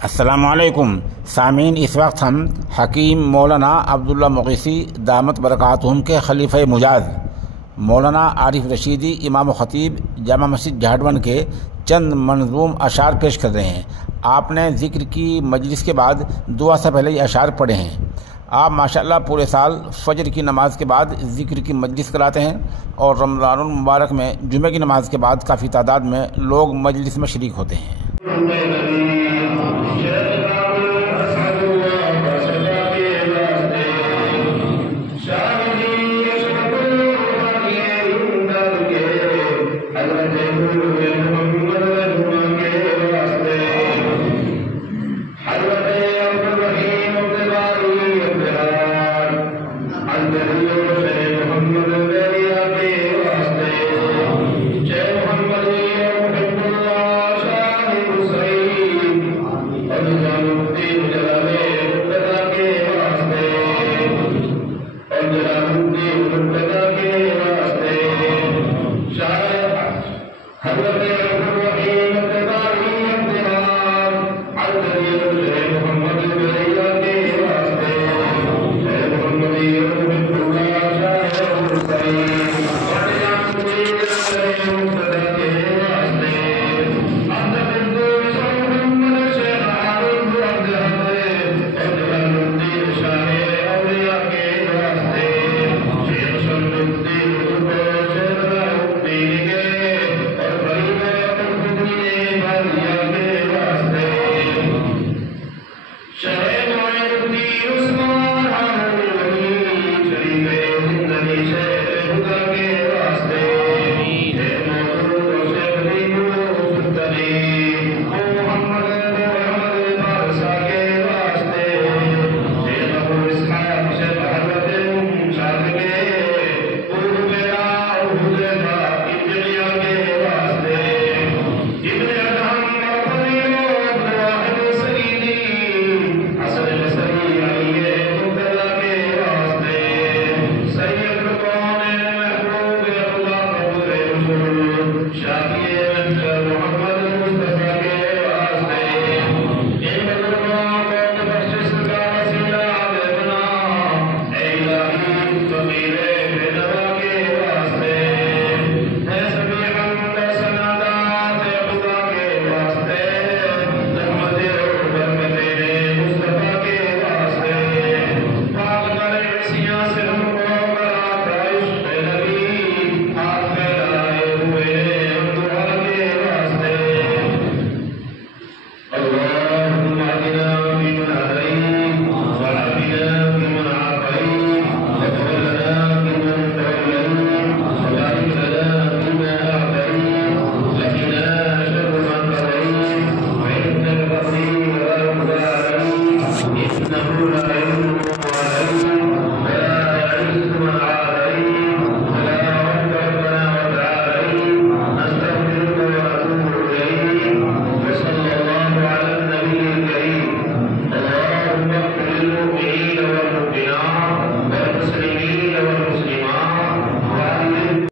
अस्सलामुअलैकुम सामीन, इस वक्त हम हकीम मौलाना अब्दुल्ला मुगीसी दामत बरकातुहुम के खलीफा मुजाज मौलाना आरिफ रशीदी इमाम ख़तीब जामा मस्जिद झाड़वन के चंद मंजूम अशार पेश कर रहे हैं। आपने ज़िक्र की मजलिस के बाद दुआ से पहले ये अशार पढ़े हैं। आप माशाअल्लाह पूरे साल फजर की नमाज के बाद ज़िक्र की मजलिस कराते हैं और रमज़ानुल मुबारक में जुमे की नमाज के बाद काफ़ी तादाद में लोग मजलिस में शरीक होते हैं।